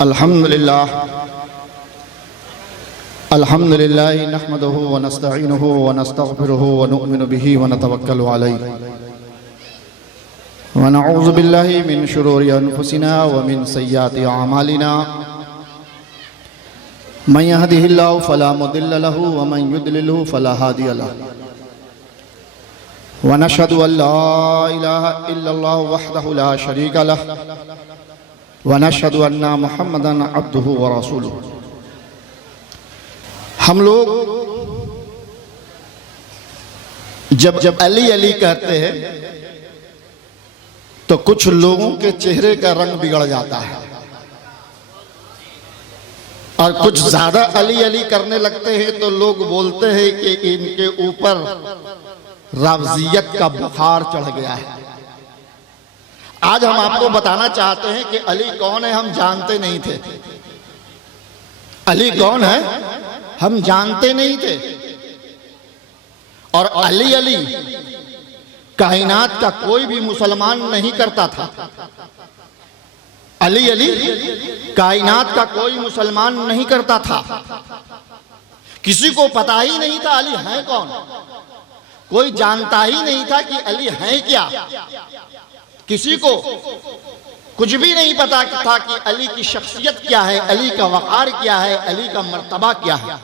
अल्हम्दुलिल्लाह नहमदुहु व नस्तईनुहु व नस्तगफिरुहु व नु'मिनु बिही व नतवक्कलु अलैहि व नऊज़ु बिल्लाहि मिन शुरूरि अनफुसिना व मिन सय्यिआति अमालिना मन यहदिहिल्लाहु फला मुदिल्ल लहु व मन युद्लिलहु फला हादिय लहु व नशहदु अन ला इलाहा इल्लल्लाहु वहदहु ला शरीका लहु व नशहदु अन्ना मुहम्मदन अब्दुहु व रसूलुहु। हम लोग जब अली अली कहते हैं तो कुछ लोगों के चेहरे का रंग बिगड़ जाता है और कुछ ज्यादा अली अली करने लगते हैं तो लोग बोलते हैं कि इनके ऊपर रावजियत का बुखार चढ़ गया है। आज हम आपको बताना चाहते हैं कि अली कौन है हम जानते नहीं थे। अली कौन है हम जानते नहीं थे और अली अली कायनात का कोई भी मुसलमान नहीं करता था। अली अली कायनात का कोई मुसलमान नहीं करता था। किसी को पता ही नहीं था अली है कौन, कोई जानता ही नहीं था कि अली है क्या। किसी को कुछ भी नहीं पता था कि अली की शख्सियत क्या है, अली का वक़ार क्या है, अली का मर्तबा क्या है।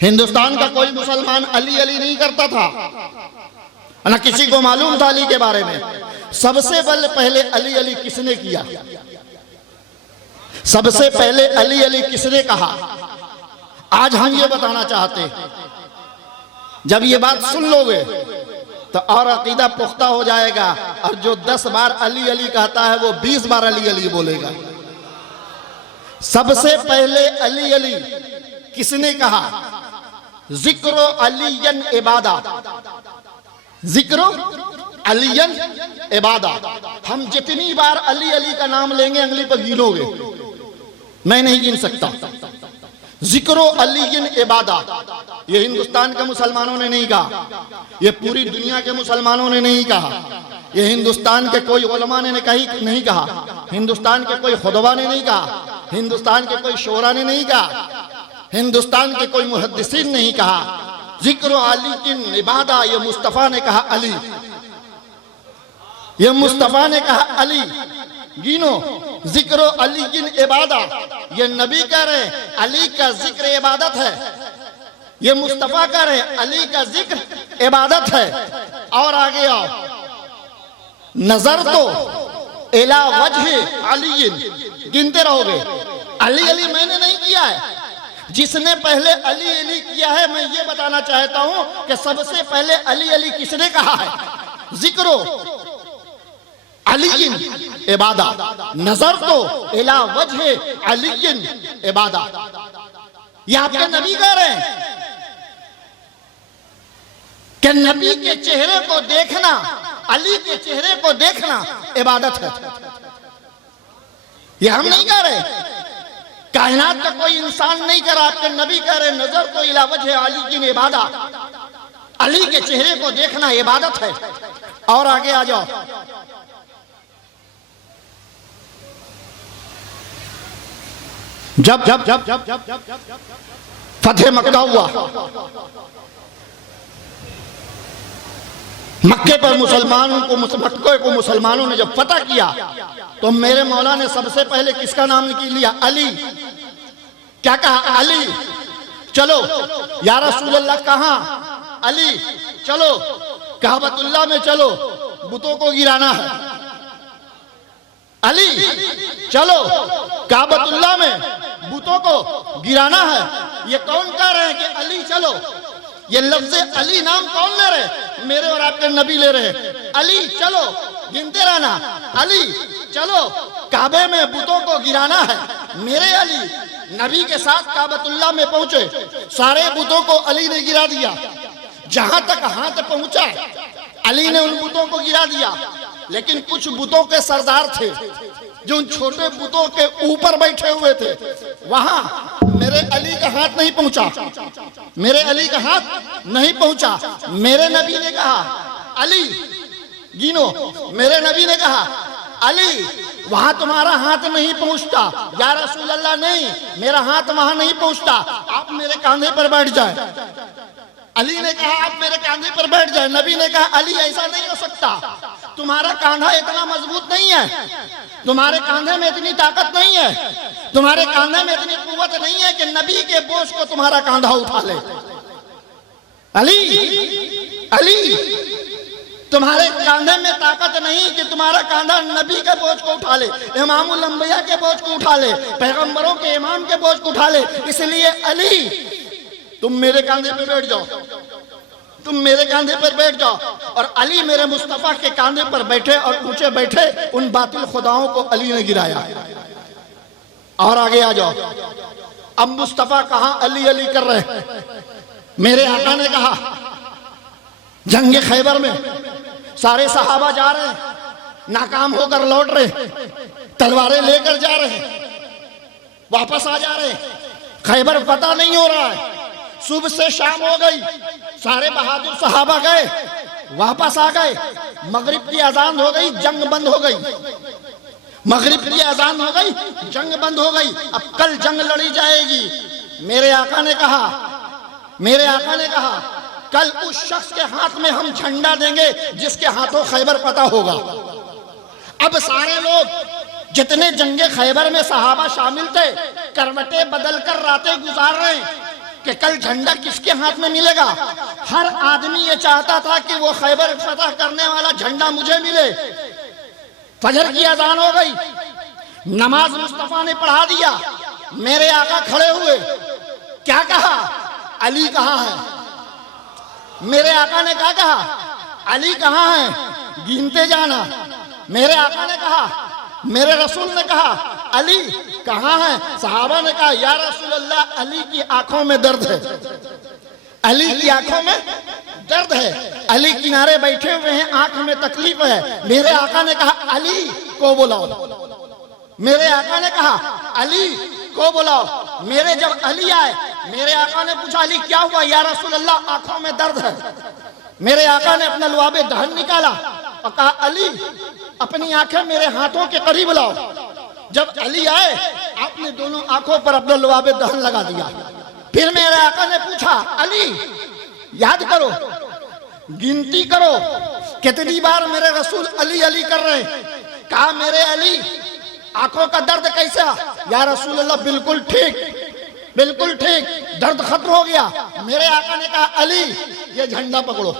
हिंदुस्तान का कोई मुसलमान अली अली नहीं करता था, ना किसी को मालूम था अली के बारे में। सबसे पहले अली अली किसने किया, सबसे पहले अली अली किसने कहा, आज हम ये बताना चाहते हैं। जब ये बात सुन लोगे तो और अकीदा पुख्ता हो जाएगा और जो 10 बार अली अली कहता है वो 20 बार अली अली बोलेगा। सबसे पहले अली अली किसने कहा, जिक्रो अलियन इबादा, जिक्रो अलियन इबादा। हम जितनी बार अली अली का नाम लेंगे अंगली पर गिनोगे, मैं नहीं गिन सकता। जिक्रो अलियन इबादा ये हिंदुस्तान के मुसलमानों ने नहीं कहा, ये पूरी दुनिया के मुसलमानों ने नहीं कहा, ये हिंदुस्तान के कोई उलमा ने नहीं कहा, हिंदुस्तान के कोई खुतबा ने नहीं कहा, हिंदुस्तान के कोई शोरा ने नहीं कहा, हिंदुस्तान के कोई मुहद्दिसीन नहीं कहा। जिक्रो अलियन इबादा ये मुस्तफ़ा ने कहा अली, ये मुस्तफ़ा ने कहा अली। गिनो, जिक्रो अलियन इबादा ये नबी कह रहे अली का जिक्र इबादत है, ये मुस्तफ़ा कह रहे अली का जिक्र इबादत है। और आगे आओ, नजर तो इला वजह अलीन, गिनते रहोगे। अली अली मैंने नहीं किया है, जिसने पहले अली अली किया है। मैं ये बताना चाहता हूं कि सबसे पहले अली अली किसने कहा है, जिक्रो अलीन इबादा, नजर तो इला वजह अलीन इबादा। ये आपके नबी कह रहे हैं कि नबी के चेहरे को देखना, अली के चेहरे को देखना इबादत है। ये हम नहीं कह रहे, कायनात का कोई इंसान नहीं कर रहा, आपके नबी कह रहे नजर तो इला वजह अलीन इबादा, अली के चेहरे को देखना इबादत है। और आगे आ जाओ, जब फतेह मक्का हुआ, मक्के पर मक्के को मुसलमानों ने जब फतह किया तो मेरे मौला ने सबसे पहले किसका नाम लिया, अली। क्या कहा, अली। चलो या रसूल अल्लाह, कहां अली, चलो काबतुल्लाह में चलो, बुतों को गिराना है। अली चलो काबतुल्लाह में बुतों को गिराना है। ये कौन कह रहे हैं कि अली चलो, ये लफ्ज़ अली नाम कौन ले रहे, मेरे और आपके नबी ले रहे हैं। अली चलो, गिनते रहना, अली चलो काबे में बुतों को गिराना है। मेरे अली नबी के साथ काबतुल्लाह में पहुंचे, सारे बुतों को अली ने गिरा दिया। जहां तक हाथ पहुंचा अली ने उन बुतों को गिरा दिया। लेकिन कुछ बुतों के सरदार थे जो उन छोटे बुतों के ऊपर बैठे हुए थे, वहां मेरे अली का हाथ नहीं पहुंचा, मेरे अली का हाथ नहीं पहुंचा। मेरे नबी ने कहा अली गिनो, मेरे नबी ने कहा अली वहां तुम्हारा हाथ नहीं पहुंचता। या रसूल अल्लाह, नहीं, मेरा हाथ वहां नहीं पहुंचता, आप मेरे कांधे पर बैठ जाए। अली ने कहा आप मेरे कांधे पर बैठ जाए। नबी ने कहा अली ऐसा नहीं हो सकता, तुम्हारा कांधा इतना मजबूत नहीं है, तुम्हारे कांधे में इतनी ताकत नहीं है, तुम्हारे कांधे में इतनी कुव्वत नहीं है कि नबी के बोझ को तुम्हारा कांधा उठा ले। अली, अली, तुम्हारे कांधे में ताकत नहीं कि तुम्हारा कांधा नबी के बोझ को उठा ले, इमामुल अंबिया के बोझ को उठा ले, पैगंबरों के इमाम के बोझ को उठा ले। इसलिए अली तुम मेरे कांधे पर बैठ जाओ, तुम मेरे कांधे पर बैठ जाओ। और अली मेरे मुस्तफा के कांधे पर बैठे और ऊंचे बैठे उन बातिल खुदाओं को अली ने गिराया। और आगे आ जाओ, अब मुस्तफा कहां अली अली कर रहे। मेरे आका ने कहा जंगे खैबर में सारे सहाबा जा रहे हैं, नाकाम होकर लौट रहे, तलवारें लेकर जा रहे, वापस आ जा रहे, खैबर पता नहीं हो रहा है। सुबह से शाम हो गई, सारे बहादुर सहाबा गए, वापस आ गए, मगरिब की अजान हो गई, जंग बंद हो गई। मगरिब की अजान हो गई, जंग बंद हो गई। अब कल जंग लड़ी जाएगी। मेरे आका ने कहा, मेरे आका ने कहा कल उस शख्स के हाथ में हम झंडा देंगे जिसके हाथों खैबर पता होगा। अब सारे लोग जितने जंगे खैबर में सहाबा शामिल थे करवटें बदल कर रातें गुजार रहे हैं कि कल झंडा किसके हाथ में मिलेगा। हर आदमी ये चाहता था कि वो खैबर फतह करने वाला झंडा मुझे मिले। फजर की अजान हो गई, नमाज मुस्तफा ने पढ़ा दिया। मेरे आका खड़े हुए, क्या कहा? अली कहाँ है? मेरे आका ने क्या कहा? अली कहाँ है? गिनते जाना। मेरे आका ने कहा, मेरे रसूल ने कहा अली कहाँ है? सहाबा ने कहा या रसूल अल्लाह, अली की आंखों में दर्द है, अली की आंखों में दर्द है, अली किनारे बैठे हुए हैं, आंख में तकलीफ है। मेरे आका ने कहा अली को बुलाओ। मेरे आका ने कहा अली को बुलाओ। मेरे जब अली आए, मेरे आका ने पूछा अली क्या हुआ? या रसूल अल्लाह, आंखों में दर्द है। मेरे आका ने अपना लुआबे दहन निकाला और कहा अली अपनी आंखें मेरे हाथों के करीब लाओ। जब अली आए, आपने दोनों आंखों पर अपना लुआबे दहन लगा दिया। फिर मेरे आका ने पूछा अली याद करो, गिनती करो कितनी बार मेरे रसूल अली अली कर रहे हैं। कहा मेरे अली आंखों का दर्द कैसा? या रसूल अल्लाह बिल्कुल ठीक, बिल्कुल ठीक, दर्द खत्म हो गया। मेरे आका ने कहा अली ये झंडा पकड़ो,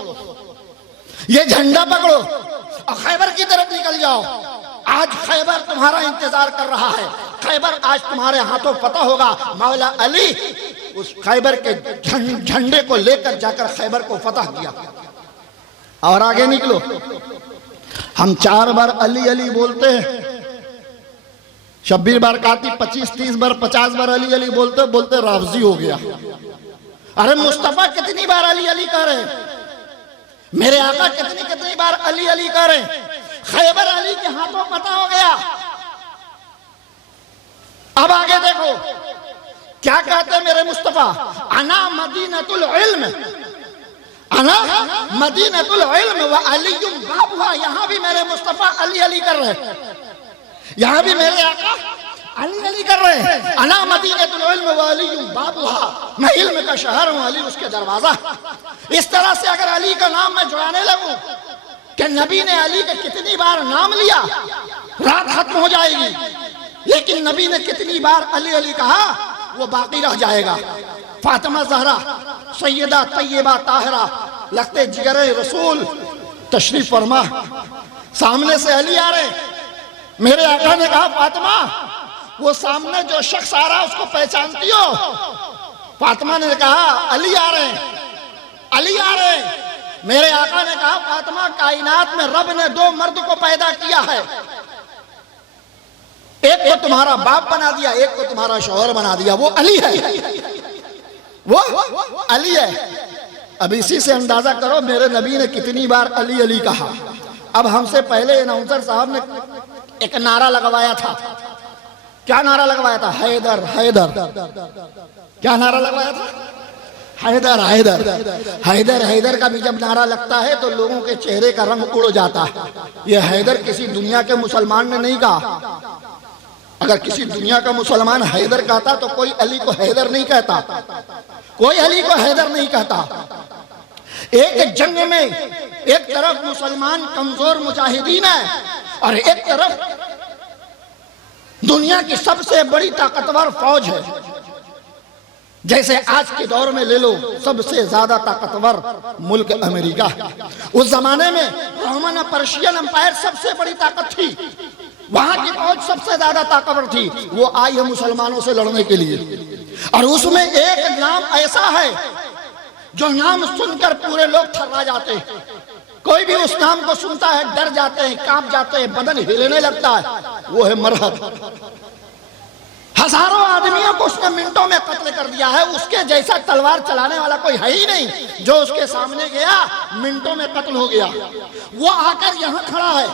ये झंडा पकड़ो और खैबर की तरफ निकल जाओ। आज खैबर तुम्हारा इंतजार कर रहा है, खैबर आज तुम्हारे हाथों पता होगा। मौला अली उस खैबर के झंडे को लेकर जाकर खैबर को फतह किया। और आगे निकलो, हम 4 बार अली अली बोलते हैं, 26 बार काती, 25-30 बार 50 बार अली अली बोलते बोलते रावजी हो गया। अरे मुस्तफा कितनी बार अली अली कह रहे हैं, मेरे आका कितनी बार अली अली कह रहे हैं। खैबर अली के हाथों पता हो गया। अब आगे देखो क्या कहते हैं मेरे मुस्तफा, अना मदीनतुल इल्म, अना मदीनतुल इल्म व अलीयुम बाबुहा। यहां भी मेरे मुस्तफा अली अली कर रहे हैं, यहां भी मेरे आका अली अली कर रहे हैं। अना मदीनतुल इल्म व अलीयुम बाबुहा, मैं इल्म का शहर हूं, अली उसके दरवाजा। इस तरह से अगर अली का नाम मैं जुड़ाने लगूं कि नबी ने अली का कितनी बार नाम लिया, रात खत्म हो जाएगी। लेकिन नबी ने कितनी बार अली अली कहा वो बाकी रह जाएगा। फातिमा ज़हरा, सैयदा तैयबा ताहिरा, लगते जिगरे रसूल तशरीफ फरमा। सामने से अली आ रहे, मेरे आका ने कहा फातिमा वो सामने जो शख्स आ रहा है उसको पहचानती हो? फातिमा ने कहा अली आ रहे हैं, अली आ रहे हैं। मेरे आका ने कहा फातिमा कायनात में रब ने 2 मर्द को पैदा किया है, एक को तुम्हारा बाप बना दिया, एक को तुम्हारा शौहर बना दिया, वो अली है, वो अली है। अब इसी से अंदाजा करो मेरे नबी ने कितनी बार अली अली कहा। अब हमसे पहले अनाउंसर साहब ने एक नारा लगवाया था। क्या नारा लगवाया था? हैदर हैदर। क्या नारा लगवाया था? हैदर हैदर हैदर हैदर का भी जब नारा लगता है तो लोगों के चेहरे का रंग उड़ जाता है। यह हैदर किसी दुनिया के मुसलमान ने नहीं कहा। अगर किसी दुनिया का मुसलमान हैदर कहता तो कोई अली को हैदर नहीं कहता, कोई अली को हैदर नहीं कहता। एक जंग में एक तरफ मुसलमान कमजोर मुजाहिदीन है और एक तरफ दुनिया की सबसे बड़ी ताकतवर फौज है। जैसे आज के दौर में ले लो, सबसे ज्यादा ताकतवर मुल्क अमेरिका है। उस जमाने में रोमन पर्शियन एम्पायर सबसे बड़ी ताकत थी, वहां की फौज सबसे ज्यादा ताकतवर थी। वो आई है मुसलमानों से लड़ने के लिए और उसमें एक नाम ऐसा है जो नाम सुनकर पूरे लोग थर्रा जाते हैं। कोई भी उस नाम को सुनता है डर जाते हैं, कांप जाते हैं, बदन हिलने लगता है। वो है मरहब। हजारों आदमियों को उसने मिनटों में कत्ल कर दिया है। उसके जैसा तलवार चलाने वाला कोई है ही नहीं। जो उसके सामने गया मिनटों में कत्ल हो गया। वो आकर यहाँ खड़ा है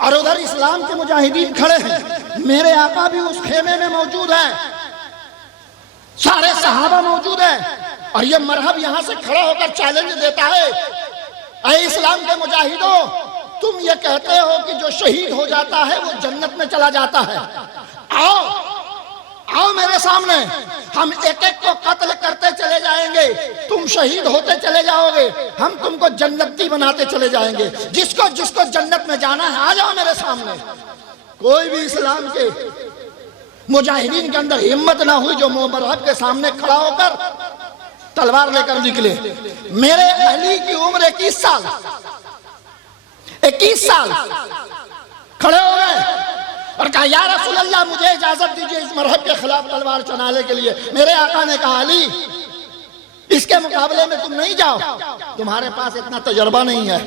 और उधर इस्लाम के मुजाहिदीन खड़े हैं। मेरे आका भी उस खेमे में मौजूद है, सारे सहाबा मौजूद है और ये मरहब यहाँ से खड़ा होकर चैलेंज देता है, ऐ इस्लाम के मुजाहिदों, तुम ये कहते हो कि जो शहीद हो जाता है वो जन्नत में चला जाता है। आओ आओ मेरे सामने, हम एक एक को कत्ल करते चले जाएंगे, तुम शहीद होते चले जाओगे, हम तुमको जन्नती बनाते चले जाएंगे। जिसको जिसको जन्नत में जाना है आ जाओ मेरे सामने। कोई भी इस्लाम के मुजाहिदीन के अंदर हिम्मत ना हुई जो मरहब के सामने खड़ा होकर तलवार लेकर निकले। मेरे अली की उम्र 21 साल, 21 साल खड़े हो गए और कहा या रसूल अल्लाह, मुझे इजाजत दीजिए इस मरहब के खिलाफ तलवार चलाने के लिए। मेरे आका ने कहा अली, इसके मुकाबले में तुम नहीं जाओ, तुम्हारे पास इतना तजर्बा नहीं है,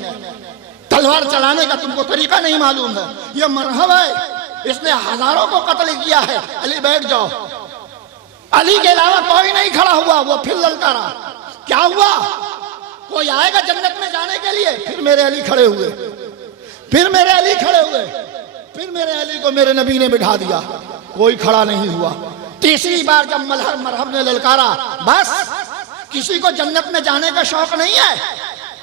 तलवार चलाने का तुमको तरीका नहीं मालूम है। ये मरहब है, इसने हजारों को कत्ल किया है। अली बैठ जाओ। अली के अलावा कोई नहीं खड़ा हुआ। वो फिर ललकारा, क्या हुआ, कोई आएगा जन्नत में जाने के लिए? फिर मेरे अली खड़े हुए, फिर मेरे अली खड़े हुए, फिर मेरे अली को मेरे नबी ने बिठा दिया। कोई खड़ा नहीं हुआ। तीसरी बार जब मरहब ने ललकारा, बस किसी को जन्नत में जाने का शौक नहीं है,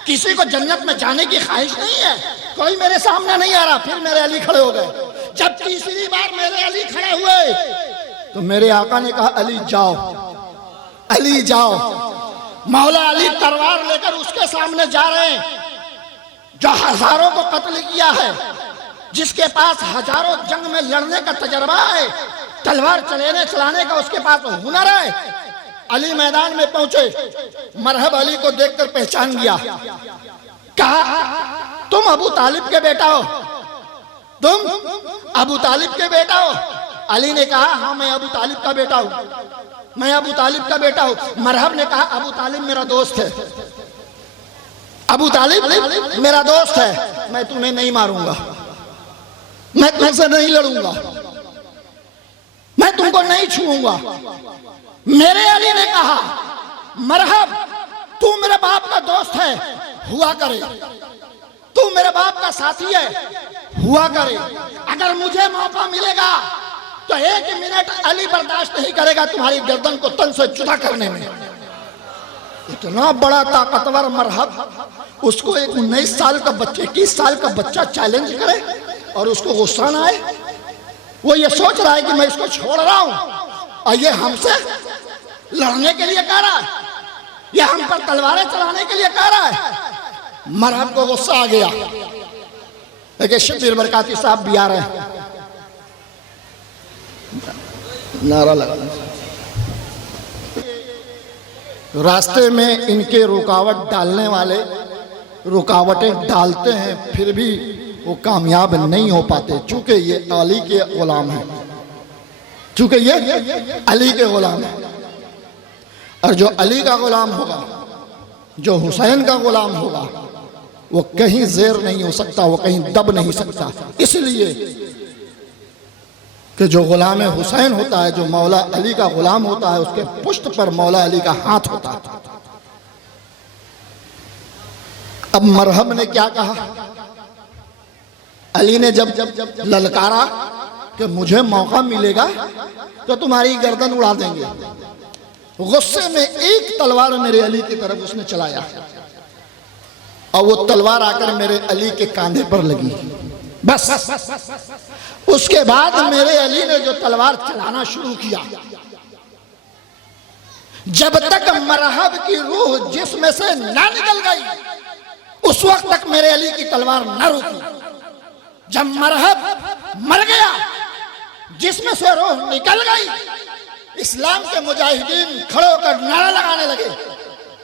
किसी को जन्नत में जाने की ख्वाहिश नहीं है, कोई मेरे सामने नहीं आ रहा। फिर मेरे अली खड़े हो गए। जब तीसरी बार मेरे अली खड़े हुए तो मेरे आका ने कहा अली जाओ, अली जाओ। मौला अली तलवार लेकर उसके सामने जा रहे हैं जो हजारों को कत्ल किया है, जिसके पास हजारों जंग में लड़ने का तजर्बा है, तलवार चलाने का उसके पास हुनर है। अली मैदान में पहुंचे, मरहब अली को देखकर पहचान गया। कहा तुम अबू तालिब के बेटा हो, तुम अबू तालिब के बेटा हो? अली ने कहा हाँ मैं अबू तालिब का बेटा हूँ, मैं अबू तालिब का बेटा हूँ। मरहब ने कहा अबू तालिब मेरा दोस्त है, अबू तालिब मेरा दोस्त है, मैं तुम्हें नहीं मारूंगा, मैं तुमसे नहीं लड़ूंगा, मैं तुमको नहीं छूऊंगा। मेरे अली ने कहा मरहब तू मेरे बाप का दोस्त है, हुआ करे, तू मेरे बाप का साथी है, हुआ करे। अगर मुझे मौका मिलेगा तो 1 मिनट अली बर्दाश्त नहीं करेगा तुम्हारी गर्दन को तन से जुदा करने में। इतना बड़ा ताकतवर मरहब, उसको एक 19 साल का बच्चे, 21 साल का बच्चा चैलेंज करे और उसको गुस्सा ना आए। वो ये सोच रहा है कि मैं इसको छोड़ रहा हूं और ये हमसे लड़ने के लिए कह रहा है, ये हम पर तलवारें चलाने के लिए कह रहा है। मरहब को गुस्सा आ गया। देखिए शबीर बरकाती साहब भी आ रहे हैं, नारा लगा। रास्ते में इनके रुकावट डालने वाले रुकावटें डालते हैं, फिर भी वो कामयाब नहीं हो पाते, चूंकि ये अली के गुलाम हैं, चूंकि ये अली के गुलाम हैं। और जो अली का गुलाम होगा, जो हुसैन का गुलाम होगा, वो कहीं ज़ेर नहीं हो सकता, वो कहीं दब नहीं सकता। इसलिए कि जो गुलाम हुसैन होता है, जो मौला अली का गुलाम होता है, उसके पुष्ट पर मौला अली का हाथ होता है। अब मरहब ने क्या कहा? अली ने जब ललकारा कि मुझे मौका मिलेगा तो तुम्हारी गर्दन उड़ा देंगे, गुस्से में एक तलवार मेरे अली की तरफ उसने चलाया और वो तलवार आकर मेरे अली के कांधे पर लगी। बस उसके बाद मेरे अली ने जो तलवार चलाना शुरू किया, जब तक मरहब की रूह जिसमें से ना निकल गई उस वक्त तक मेरे अली की तलवार न रुकी। जब मरहब मर गया, जिसमें से रूह निकल गई, इस्लाम के मुजाहिदीन खड़े होकर नारा लगाने लगे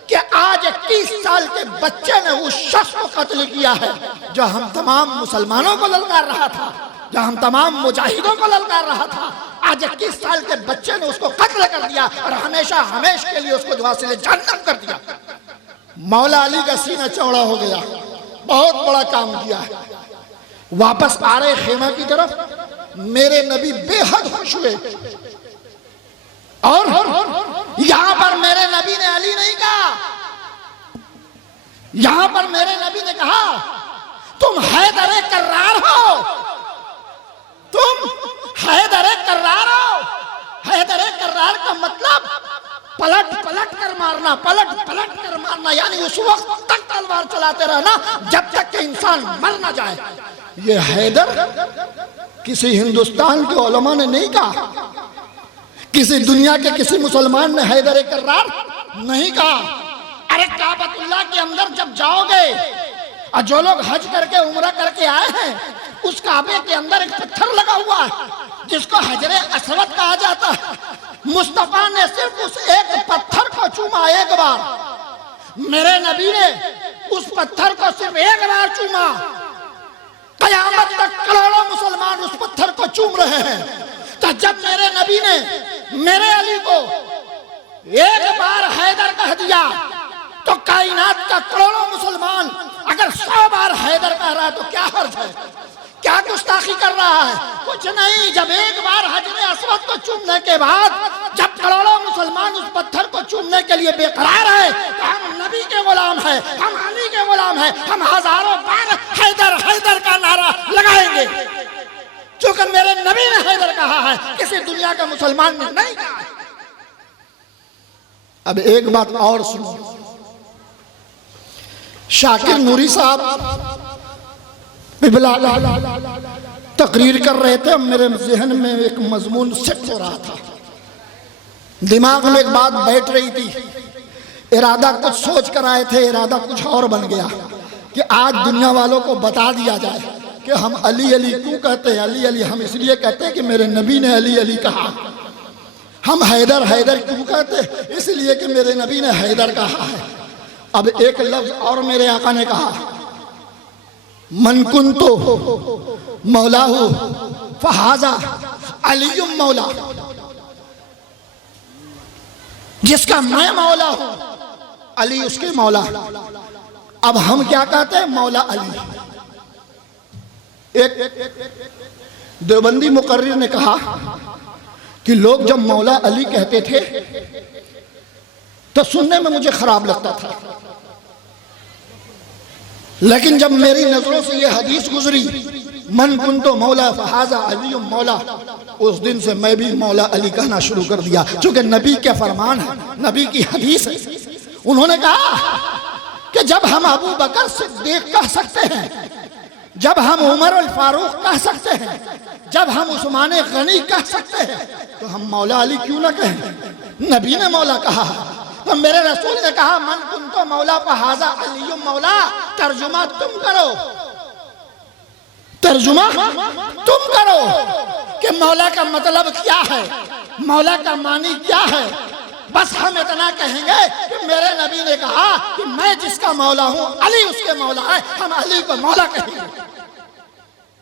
कि आज 21 साल के बच्चे ने उस शख्स को कत्ल किया है जो हम तमाम मुसलमानों को ललकार रहा था, जो हम तमाम मुजाहिदों को ललकार रहा था। आज 21 साल के बच्चे ने उसको कत्ल कर दिया और हमेशा हमेशा के लिए उसको दुआ से जहन्नम कर दिया। मौला अली का सीना चौड़ा हो गया, बहुत बड़ा काम किया है। वापस आ रहे खेमा की तरफ मेरे नबी बेहद खुश हुए और यहां पर मेरे नबी ने अली नहीं कहा, यहां पर मेरे नबी ने कहा तुम हैदर कर्रार हो, तुम हैदर कर्रार हो। हैदर कर्रार का मतलब पलट पलट कर मारना, पलट पलट कर मारना, यानी उस वक्त तक तलवार चलाते रहना जब तक कि इंसान मर ना जाए। ये हैदर किसी हिंदुस्तान के उलमा ने नहीं कहा, किसी दुनिया के किसी मुसलमान ने हैदर कर्रार नहीं कहा। अरे काबतुल्लाह के अंदर जब जाओगे और जो लोग हज करके उम्रा करके आए हैं, उस काबे के अंदर एक पत्थर लगा हुआ है जिसको हजरे असवद कहा जाता है। मुस्तफा ने सिर्फ उस एक पत्थर को चूमा एक बार, मेरे नबी ने उस पत्थर को सिर्फ एक बार चूमा। कयामत तक करोड़ों मुसलमान उस पत्थर को चूम रहे हैं। तो जब मेरे नबी ने मेरे अली को एक बार हैदर कह दिया तो कायनात का करोड़ों मुसलमान अगर 100 बार हैदर कह रहा है तो क्या हर्ज है, क्या गुस्ताखी कर रहा है? कुछ नहीं। जब एक बार हजरे असवद को चूमने के बाद जब करोड़ों मुसलमान उस पत्थर को चूमने के लिए बेकरार है तो हम नबी के गुलाम हैं, हम अली के गुलाम हैं, हम हजारों बार हैदर हैदर का नारा लगाएंगे। क्योंकि मेरे नबी ने हैदर कहा है, किसी दुनिया का मुसलमान ने नहीं कहा। अब एक बात और सुनो, शाकिर नूरी साहब तकरीर कर रहे थे, मेरे जहन में एक मजमून सेट हो रहा था, दिमाग में एक बात बैठ रही थी, इरादा कुछ सोच कर आए थे, इरादा कुछ और बन गया कि आज दुनिया वालों को बता दिया जाए कि हम अली अली क्यों कहते हैं। अली अली हम इसलिए कहते हैं कि मेरे नबी ने अली अली कहा। हम हैदर हैदर क्यों कहते हैं? इसलिए कि मेरे नबी ने हैदर कहा है। अब एक लफ्ज और मेरे आका ने कहा, मन कुंतो मौलाहू फहाजा अलीयुम मौला, जिसका मैं मौला हूं अली उसके मौला। अब हम क्या कहते हैं? मौला अली। एक देवबंदी मुकर्रिर ने कहा कि लोग जब मौला अली कहते थे तो सुनने में मुझे खराब लगता था, लेकिन जब मेरी नजरों से ये हदीस गुजरी, मन कुंतो मौला फहाजा अली मौला, उस दिन से मैं भी मौला अली कहना शुरू कर दिया। क्योंकि नबी के फरमान है, नबी की हदीस है। उन्होंने कहा कि जब हम अबू बकर सिद्दीक कह सकते हैं, जब हम उमर अल फारूक कह सकते हैं, जब हम उस्मान गनी कह सकते हैं, तो हम मौला अली क्यों ना कहें? नबी ने मौला कहा। तो मेरे रसूल ने कहा मन कुंतो मौला फहाजा अली मौला। तर्जुमा तुम करो, तर्जुमा तुम करो कि मौला का मतलब क्या है, मौला का मानी क्या है। बस हम इतना कहेंगे कि मेरे नबी ने कहा कि मैं जिसका मौला हूं अली उसके मौला है, हम अली को मौला कहेंगे।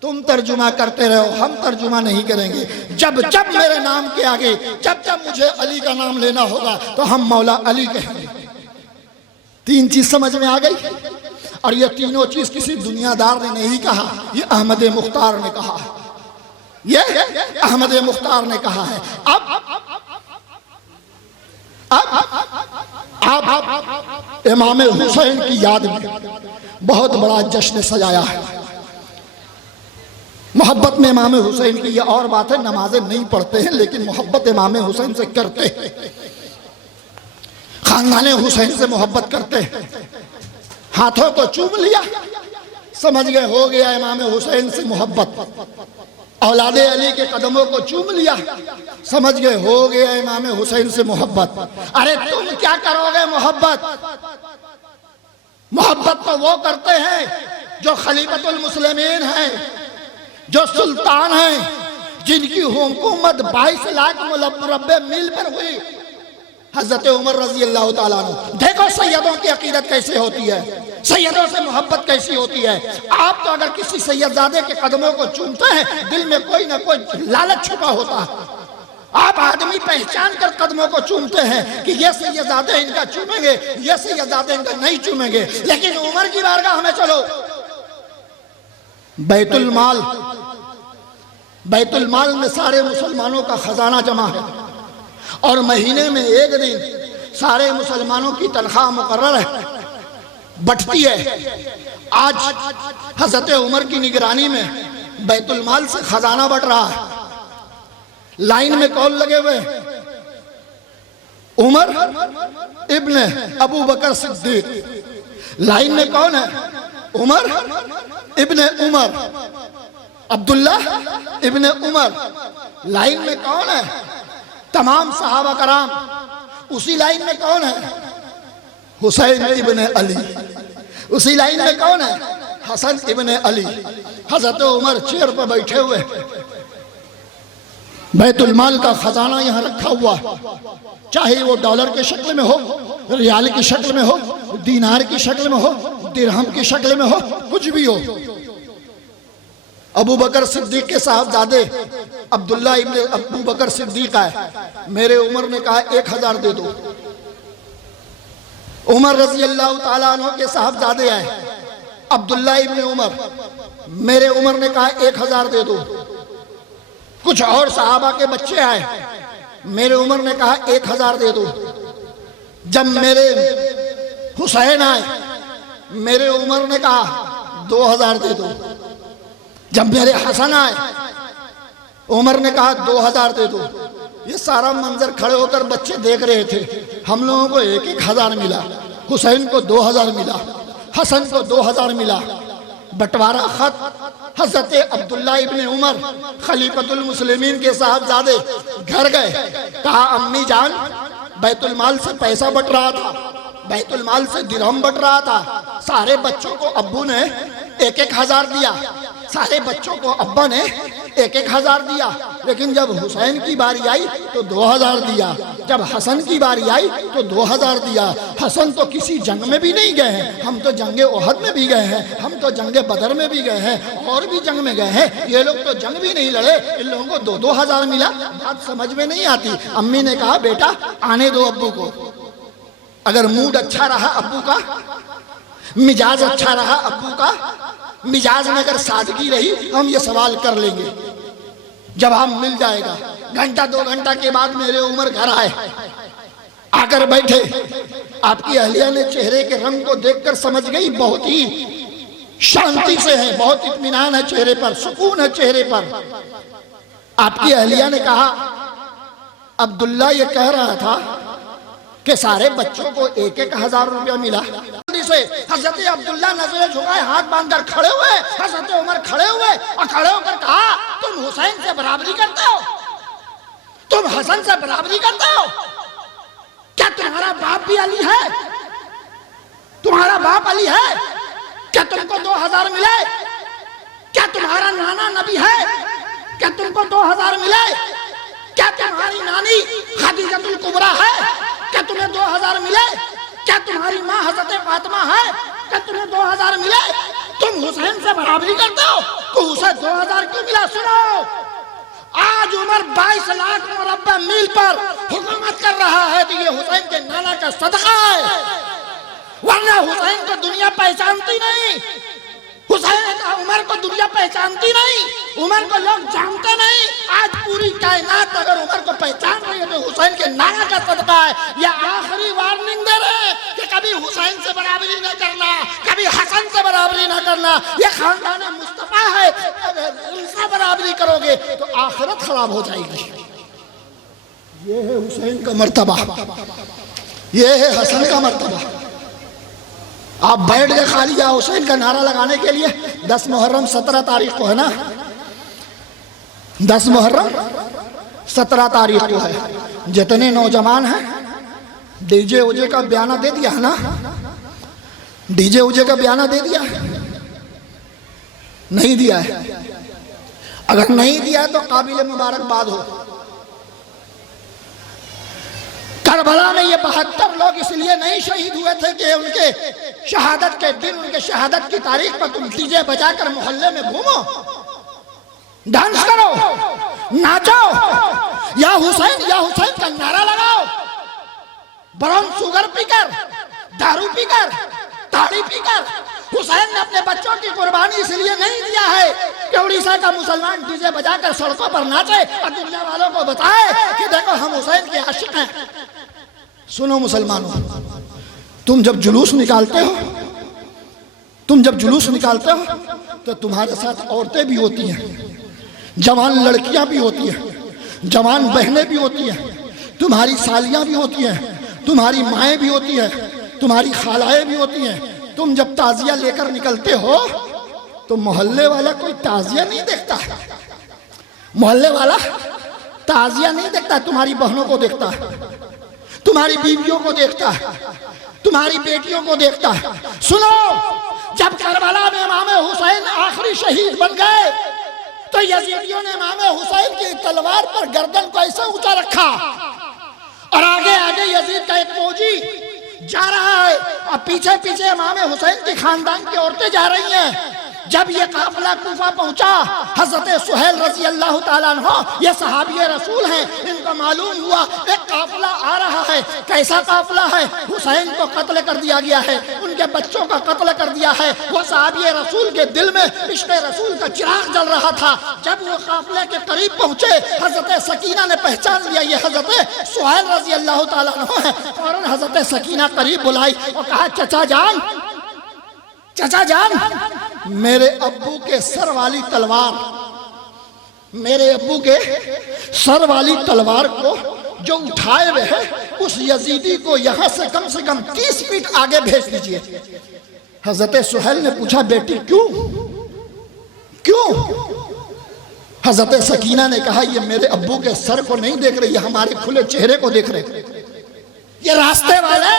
तुम तर्जुमा करते रहो, हम तर्जुमा नहीं करेंगे। जब जब मेरे नाम के आगे, जब जब मुझे अली का नाम लेना होगा तो हम मौला अली कहेंगे। 3 चीज समझ में आ गई। और ये तीनों चीज किसी दुनियादार ने नहीं कहा, ये अहमद मुख्तार ने कहा है, ये अहमद मुख्तार ने कहा है। अब इमाम हुसैन की याद में बहुत बड़ा जश्न सजाया है। मोहब्बत में इमाम हुसैन की ये और बात है, नमाजें नहीं पढ़ते हैं लेकिन मोहब्बत इमाम हुसैन से करते हैं। खानदाने हुसैन से मोहब्बत करते, हाथों को चूम लिया, समझ गए हो गया इमाम हुसैन से मोहब्बत। औलादे अली के कदमों को चूम लिया, समझ गए हो गया इमाम हुसैन से मोहब्बत। अरे तुम क्या करोगे मोहब्बत? मोहब्बत तो वो करते हैं जो खलीफतुल मुस्लिमीन हैं, जो सुल्तान हैं, जिनकी हुकूमत 22 लाख मुरब्बे मील पर हुई, हजरत उमर रजी अल्लाह ताला अन्हु। देखो सैयदों की अकीदत कैसे होती है, सैयदों से मोहब्बत कैसी होती है। आप तो अगर किसी सैयदजादे के कदमों को चूमते हैं, दिल में कोई ना कोई लालच छुपा होता है। आप आदमी पहचान कर कदमों को चूमते हैं कि ये सैयदजादे इनका चूमेंगे, ये सैयदजादे इनका नहीं चूमेंगे। लेकिन उमर की बारगाह में चलो, बैतुल माल, बैतुल माल में सारे मुसलमानों का खजाना जमा है और महीने में एक दिन सारे मुसलमानों की तनख्वाह मुकर्रर है, बंटती है। आज हजरत उमर की निगरानी में बैतुल माल से खजाना बंट रहा है। लाइन में कौन लगे हुए? उमर इब्ने अबू बकर सिद्दीक। लाइन में कौन है? उमर इब्ने उमर, अब्दुल्ला इब्ने उमर। लाइन में कौन है? तमाम सहाबा कराम। उसी लाइन में कौन है? हुसैन इब्ने अली। उसी लाइन में कौन है? हसन इब्ने अली। हजरत उमर चेयर पर बैठे हुए, बैतुल माल का खजाना यहाँ रखा हुआ, चाहे वो डॉलर के शक्ल में हो, रियाल की शक्ल में हो, दीनार की शक्ल में हो, दिरहम की शक्ल में हो, कुछ भी हो। अबू बकर सिद्दीक के साहबजादे अब्दुल्ला इब्ने अबू बकर सिद्दीक आए, मेरे उमर ने कहा 1000 दे दो। उमर रजी अल्लाह ताला अन्हु के साहबजादे आए, अब्दुल्ला इब्ने उमर, मेरे उमर ने कहा 1000 दे दो। कुछ और सहाबा के बच्चे आए, मेरे उमर ने कहा 1000 दे दो। जब मेरे हुसैन आए, मेरे उमर ने कहा 2000 दे दो। जब मेरे हसन आए, उमर ने कहा 2000 दे दो। ये सारा मंजर खड़े होकर बच्चे देख रहे थे। हम लोगों को 1000 मिला, हुसैन को 2000 मिला, हसन को 2000 मिला। बंटवारा खत हजरत अब्दुल्ला इब्ने उमर खलीफतुल मुस्लिमीन के साहबजादे घर गए, कहा अम्मी जान, बैतुल माल से पैसा बट रहा था, बैतुल माल से दिरहम बट रहा था। सारे बच्चों को अब्बू ने 1000 दिया, सारे बच्चों को अब्बा ने 1000 दिया। लेकिन जब हुसैन की बारी आई तो 2000 दिया, जब हसन की बारी आई तो 2000 दिया। हसन तो किसी जंग में भी नहीं गए हैं, हम तो जंगे ओहद में भी गए हैं, हम तो जंगे बदर में भी गए हैं, और भी जंग में गए हैं। ये लोग तो जंग भी नहीं लड़े, इन लोगों को 2-2000 मिला। बात समझ में नहीं आती। अम्मी ने कहा बेटा आने दो अब्बू को, अगर मूड अच्छा रहा अब्बू का, मिजाज अच्छा रहा अब्बू का, मिजाज में अगर सादगी रही, हम ये सवाल कर लेंगे, जवाब मिल जाएगा। घंटा 2 घंटा के बाद मेरे उमर घर आए, आकर बैठे। आपकी अहलिया ने चेहरे के रंग को देखकर समझ गई बहुत ही शांति से है, बहुत इत्मीनान है चेहरे पर, सुकून है चेहरे पर। आपकी अहलिया ने कहा अब्दुल्ला ये कह रहा था कि सारे बच्चों को 1000 रुपया मिला। से हजरत अब्दुल्ला नजरें झुकाए, हाथ बांधकर खड़े हुए। हजरत उमर खड़े हुए और खड़े होकर कहा तुम हुसैन से बराबरी करते हो, तुम हसन से बराबरी करते हो? क्या तुम्हारा बाप भी अली है? तुम्हारा बाप अली है? क्या तुमको 2000 मिले? क्या तुम्हारा नाना नबी है? क्या तुमको 2000 मिले? क्या तुम्हारी नानी खदीजतुल कुबरा है? क्या तुम्हें 2000 मिले? क्या तुम्हारी माँ हजरत फातिमा है? क्या तुम्हें 2000 मिले? तुम हुसैन से बराबरी करते हो तो उसे 2000 क्यों मिला? सुनो, आज उमर 22 लाख मुरब्बा मील पर हुकूमत कर रहा है तो ये हुसैन के नाना का सदका है, वरना हुसैन को दुनिया पहचानती नहीं। हुसैन उमर को दुनिया पहचानती नहीं, उमर को लोग जानते नहीं। आज पूरी कायनात अगर उमर को पहचान रही है तो हुसैन के नाना का सदका है। यह आखिरी वार्निंग दे रहे हैं कि कभी हुसैन से बराबरी न करना, कभी हसन से बराबरी न करना। यह खानदान मुस्तफा है, अगर इनसे बराबरी करोगे तो आखिरत खराब हो जाएगी। ये है हुसैन का मर्तबा। ये है हसन का मर्तबा। आप बैठ गए खाली या हुसैन का नारा लगाने के लिए। 10 मुहर्रम 17 तारीख को है ना, 10 मुहर्रम 17 तारीख को है। जितने नौजवान हैं डीजे उजे का बयाना दे दिया है ना, डीजे उजे का बयाना दे दिया, नहीं दिया है। अगर नहीं दिया है तो काबिल मुबारकबाद हो। करबला में ये 72 लोग इसलिए नहीं शहीद हुए थे कि उनके शहादत के दिन, उनके शहादत की तारीख पर तुम डीजे बजाकर मोहल्ले में घूमो, डांस करो, नाचो, या हुसैन का नारा लगाओ, ब्राउन शुगर पीकर, दारू पीकर, ताड़ी पीकर। हुसैन ने अपने बच्चों की कुर्बानी इसलिए नहीं दिया है कि उड़ीसा का मुसलमान डीजे बजाकर सड़कों पर नाचे और दुनिया वालों को बताए कि देखो हम हुसैन के आशिक हैं। सुनो मुसलमानों, तुम जब जुलूस निकालते हो तो तुम्हारे साथ औरतें भी होती हैं, जवान लड़कियां भी होती हैं, जवान बहनें भी होती हैं, तुम्हारी सालियां भी होती हैं, तुम्हारी माएँ भी होती हैं, तुम्हारी खालाएं भी होती हैं। तुम जब ताजिया लेकर निकलते हो तो मोहल्ले वाला कोई ताजिया नहीं देखता है, मोहल्ले वाला ताजिया नहीं देखता, तुम्हारी बहनों को देखता है, तुम्हारी बीवियों को देखता है, तुम्हारी बेटियों को देखता है। सुनो, जब करबला में इमाम हुसैन आखिरी शहीद बन गए तो यजीदियों ने इमाम हुसैन की तलवार पर गर्दन को ऐसा ऊंचा रखा और आगे आगे यजीद का एक फौजी जा रहा है और पीछे पीछे इमाम हुसैन के खानदान की औरतें जा रही हैं। जब ये काफिला कूफा पहुंचा, हजरत सुहेल रजी अल्लाह ताला अन्हु, ये सहाबी रसूल हैं, इनको मालूम हुआ एक काफिला आ रहा है। कैसा काफिला है? हुसैन को कत्ल कर दिया गया है, उनके बच्चों का कत्ल कर दिया है। वो सहाबी रसूल के दिल में इश्क़ रसूल का चिराग जल रहा था। जब वो काफिले के करीब पहुंचे, हजरत सकीना ने पहचान लिया ये हजरत सुहेल रजी अल्लाह ताला अन्हु है। फौरन हजरत सकीना करीब बुलाई और कहा, चचा जान, मेरे अब्बू के सर वाली तलवार, मेरे अब्बू के सर वाली तलवार को जो उठाए हुए है उस यजीदी को यहां से कम 30 फीट आगे भेज दीजिए। हजरत सुहेल ने पूछा, बेटी क्यों? हजरत सकीना ने कहा, ये मेरे अब्बू के सर को नहीं देख रही, हमारे खुले चेहरे को देख रहे। ये रास्ते वाले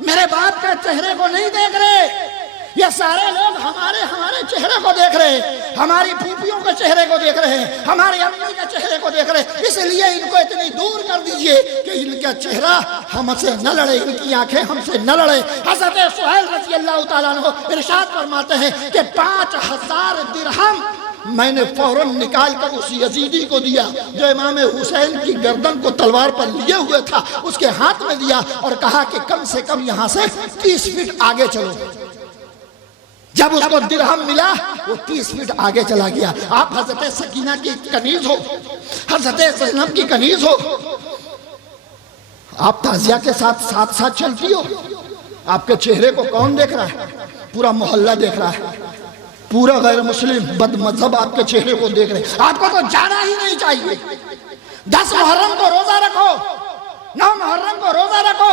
मेरे बाप के चेहरे को नहीं देख रहे, ये सारे लोग हमारे चेहरे को देख रहे हैं, हमारी फूफियों के चेहरे को देख रहे हैं, हमारी अम्मी के चेहरे को देख रहे हैं। इसलिए इनको इतनी दूर कर दीजिए कि इनका चेहरा हमसे न लड़े, इनकी आंखें हमसे न लड़े। हज़रत सुहेल रज़ी अल्लाह ताला अन्हु इरशाद फरमाते हैं कि 5000 दिरहम मैंने फौरन निकाल कर उस यजीदी को दिया जो इमाम हुसैन की गर्दन को तलवार पर लिए हुए था, उसके हाथ में दिया और कहा कि कम से कम यहाँ से 30 फीट आगे चलो। जब उसको दिरहम मिला वो 30 फीट आगे चला गया। आप हजरत सकीना की कनीज हो, हजरत ज़ैनब की कनीज हो, आप ताजिया के साथ चलती हो। आपके चेहरे को कौन देख रहा है? पूरा मोहल्ला देख रहा है, पूरा गैर मुस्लिम बद मजहब आपके चेहरे को देख रहे। आपको तो जाना ही नहीं चाहिए। 10 मुहर्रम को रोजा रखो, 9 मुहर्रम को रोजा रखो,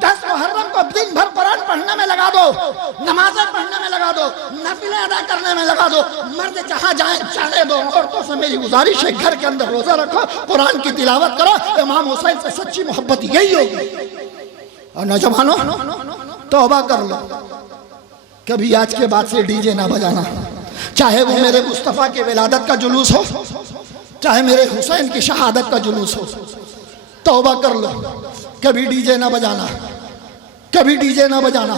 10 मुहर्रम को दिन भर कुरान पढ़ने में लगा दो, नमाजें पढ़ने में लगा दो, नफिले अदा करने में लगा दो। मर्द जहाँ जाए जाने दो। औरतों से मेरी गुजारिश है, घर के अंदर रोजा रखो, कुरान की तिलावत करो। इमाम हुसैन से सच्ची मोहब्बत यही होगी। और नौजवानों तौबा कर लो, कभी आज के बाद से डीजे ना बजाना। चाहे वो मेरे मुस्तफ़ा के विलादत का जुलूस हो, चाहे मेरे हुसैन की शहादत का जुलूस हो, तौबा कर लो। कभी डीजे ना बजाना, कभी डीजे ना बजाना,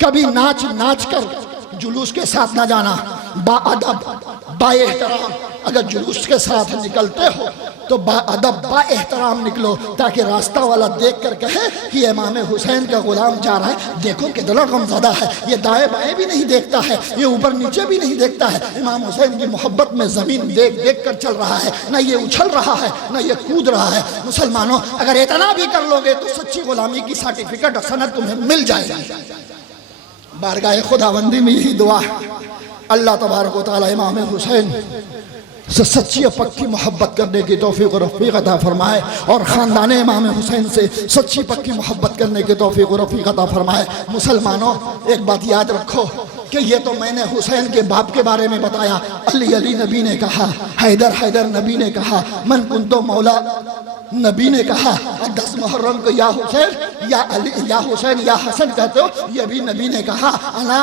कभी नाच कर जुलूस के साथ ना जाना। बाअदब बाएहतराम अगर जुलूस के साथ निकलते हो तो बाअदब बाएहतराम निकलो, ताकि रास्ता वाला देख कर कहे कि इमाम हुसैन का गुलाम जा रहा है, देखो कितना गमज़दा है, ये दाएं बाएं भी नहीं देखता है, ये ऊपर नीचे भी नहीं देखता है। इमाम हुसैन की मोहब्बत में ज़मीन देख कर चल रहा है, ना ये उछल रहा है ना ये कूद रहा है। मुसलमानों अगर इतना भी कर लोगे तो सच्ची गुलामी की सर्टिफिकेट और सनद तुम्हें मिल जाएगी। बारगाह खुदाबंदी में यही दुआ, अल्लाह तबारक व तआला इमाम हुसैन से सच्ची और पक्की मोहब्बत करने की तौफीक और रफ़ीक अता फरमाए, और ख़ानदान इमाम हुसैन से सच्ची पक्की मोहब्बत करने की तौफीक और रफ़ीक अता फरमाए। मुसलमानों, एक बात याद रखो कि ये तो मैंने हुसैन के बाप के बारे में बताया। अली अली नबी ने कहा, हैदर हैदर नबी ने कहा, मन कुंतो मौला नबी ने कहा, 10 मुहर्रम को या हुसैन या अली या हुसैन या हसन कहते हो, ये भी नबी ने कहा। अना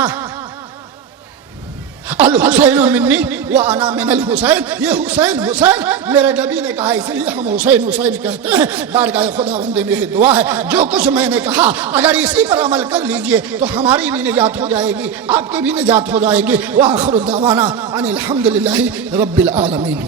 अल हुसैन मिन्नी व अना मिनल हुसैन, ये हुसैन हुसैन मेरे नबी ने कहा, इसलिए हम हुसैन हुसैन कहते हैं। बारगाह खुदावंद में यही दुआ है, जो कुछ मैंने कहा अगर इसी पर अमल कर लीजिए तो हमारी भी निजात हो जाएगी, आपकी भी निजात हो जाएगी। व आखिर दावाना अनिल हम्दुलिल्लाहि रब्बिल आलमीन।